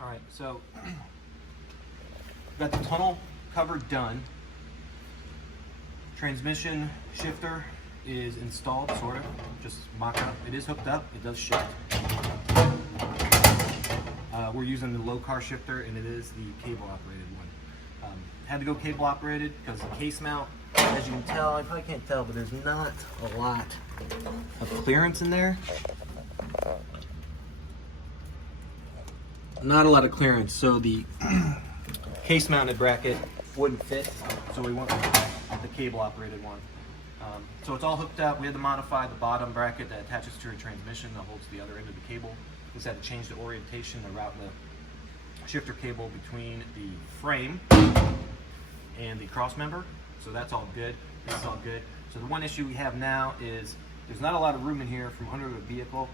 All right, so got the tunnel cover done. Transmission shifter is installed, sort of, just mock up. It is hooked up, it does shift. We're using the Lokar shifter, and it is the cable operated one. Had to go cable operated because the case mount, as you can tell, I probably can't tell, but there's not a lot of clearance in there. Not a lot of clearance, so the case mounted bracket wouldn't fit, so we went with the cable operated one. So it's all hooked up. We had to modify the bottom bracket that attaches to your transmission that holds the other end of the cable. Just had to change the orientation to route the shifter cable between the frame and the cross member. So that's all good. That's all good. So the one issue we have now is there's not a lot of room in here from under the vehicle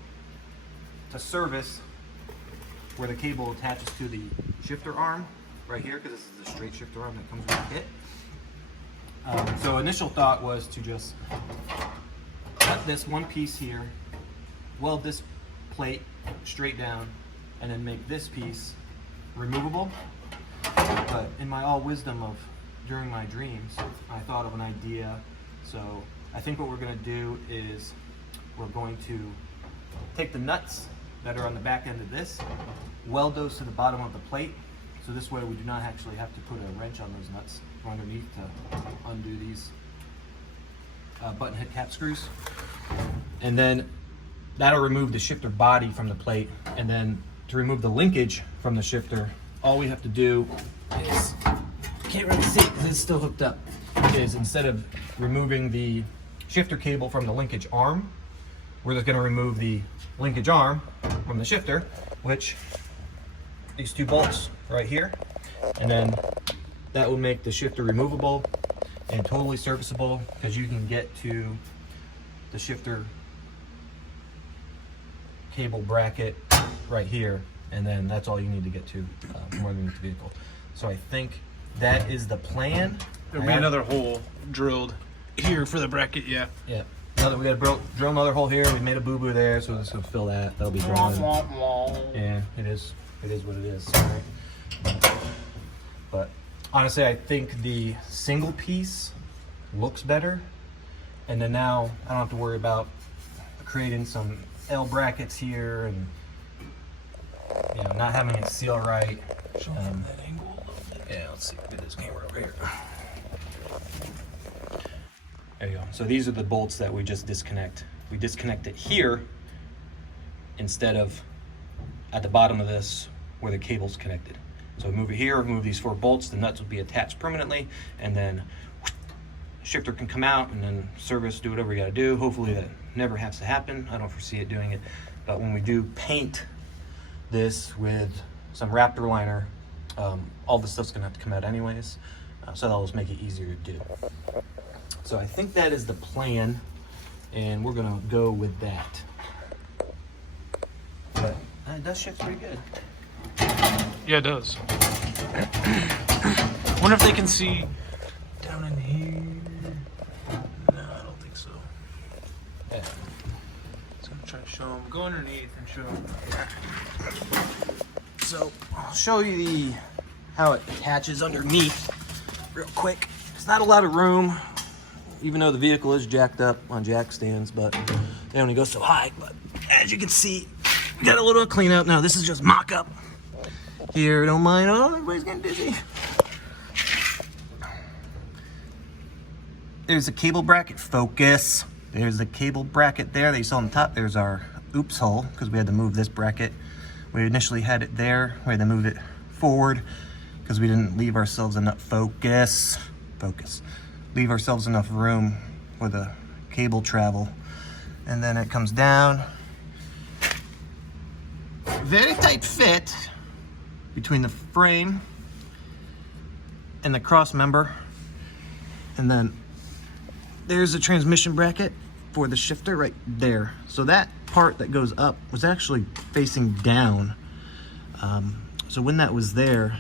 to service where the cable attaches to the shifter arm right here, because this is the straight shifter arm that comes with the kit. So initial thought was to just cut this one piece here, weld this plate straight down, and then make this piece removable. But in my all wisdom of during my dreams, I thought of an idea. So I think what we're going to do is we're going to take the nuts that are on the back end of this, weld those to the bottom of the plate, so this way we do not actually have to put a wrench on those nuts underneath to undo these button head cap screws. And then that'll remove the shifter body from the plate, and then to remove the linkage from the shifter, all we have to do is, can't really see because it's still hooked up, is instead of removing the shifter cable from the linkage arm, we're just going to remove the linkage arm from the shifter, which these two bolts right here, and then that will make the shifter removable and totally serviceable, because you can get to the shifter cable bracket right here, and then that's all you need to get to more than the vehicle. So I think that is the plan. There'll be another hole drilled here for the bracket, yeah. Yeah. Now that we got to drill another hole here, we made a boo-boo there, so this will fill that. That'll be drawn. Yeah, it is. It is what it is. Right? But honestly, I think the single piece looks better, and then now I don't have to worry about creating some L brackets here and not having it seal right. Show from that angle a little bit. Yeah, let's see. Get this camera over here. There you go. So these are the bolts that we just disconnect. We disconnect it here instead of at the bottom of this where the cable's connected. So we move it here, remove these 4 bolts, the nuts will be attached permanently, and then shifter can come out and then service, do whatever you gotta do. Hopefully that never has to happen. I don't foresee it doing it. But when we do paint this with some Raptor liner, all the stuff's gonna have to come out anyways. So that'll just make it easier to do. So I think that is the plan, and we're gonna go with that. But it does shift pretty good. Yeah, it does. Wonder if they can see down in here. No, I don't think so. Yeah. So I'm trying to show them. Go underneath and show them. So I'll show you how it attaches underneath real quick. It's not a lot of room, even though the vehicle is jacked up on jack stands, but they only go so high. But as you can see, we got a little cleanup. Now this is just mock-up here. Don't mind. Oh, everybody's getting dizzy. There's a cable bracket. Focus. There's the cable bracket there that you saw on the top. There's our oops hole, because we had to move this bracket. We initially had it there. We had to move it forward because we didn't leave ourselves enough focus. Leave ourselves enough room for the cable travel. And then it comes down. Very tight fit between the frame and the cross member. And then there's a transmission bracket for the shifter right there. So that part that goes up was actually facing down. So when that was there,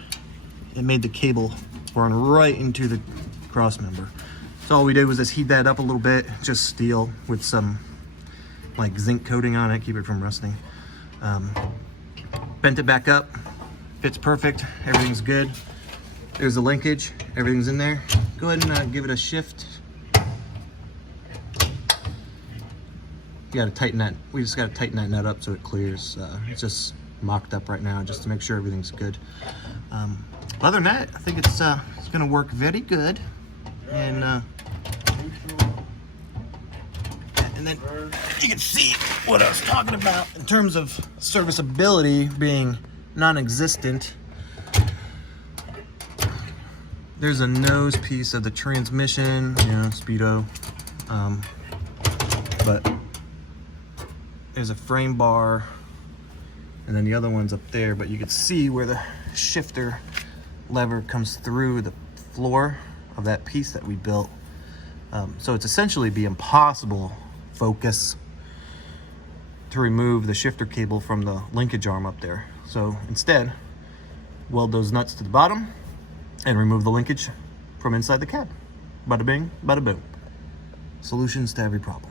it made the cable run right into the cross member. So all we did was just heat that up a little bit, just steel with some like zinc coating on it, keep it from rusting. Bent it back up, fits perfect, everything's good. There's the linkage, everything's in there. Go ahead and give it a shift. You gotta tighten that, we just gotta tighten that nut up so it clears. It's just mocked up right now just to make sure everything's good. Other than that, I think it's gonna work very good. And then you can see what I was talking about in terms of serviceability being non-existent. There's a nose piece of the transmission, you know, speedo, but there's a frame bar, and then the other one's up there, but you can see where the shifter lever comes through the floor of that piece that we built. So it's essentially be impossible, focus, to remove the shifter cable from the linkage arm up there. So instead, weld those nuts to the bottom and remove the linkage from inside the cab. Bada bing, bada boom. Solutions to every problem.